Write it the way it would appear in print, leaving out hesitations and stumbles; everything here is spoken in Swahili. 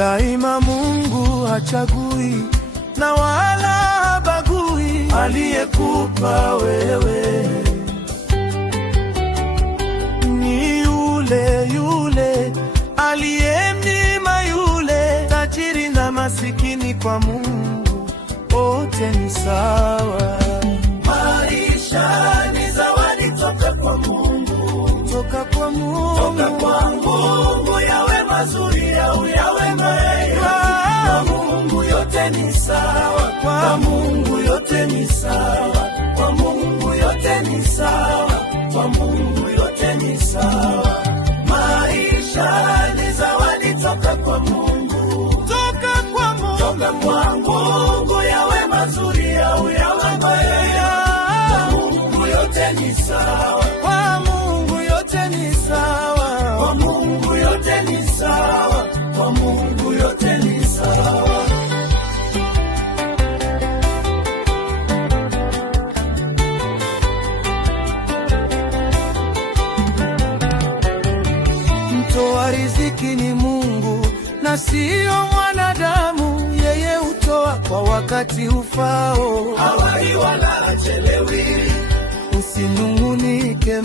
Daima Mungu hachagui na wala habagui aliyekupa wewe. Ni yule yule aliyemnyima yule, tajiri na masikini kwa Mungu wote ni sawa. Maisha ni zawadi toka kwa Mungu, toka kwa Mungu, toka kwa Mungu. Yawe mazuri au yawe mabaya, kwa Mungu yote ni sawa. Kwa Mungu yote ni sawa. Kwa Mungu yote ni sawa. Kwa Mungu yote ni sawa. Maisha ni zawadi toka kwa Mungu, toka kwa Mungu, toka kwa Mungu. Yawe mazuri au yawe mabaya, kwa Mungu yote ni sawa. Kwa Mungu yote ni sawa. Kwa Mungu yote ni sawa. Kwa Mungu yote ni sawa. Mtoa riziki ni Mungu na sio mwanadamu. Yeye hutoa kwa wakati ufao, hawai wala hachelewi. Usinung'unike.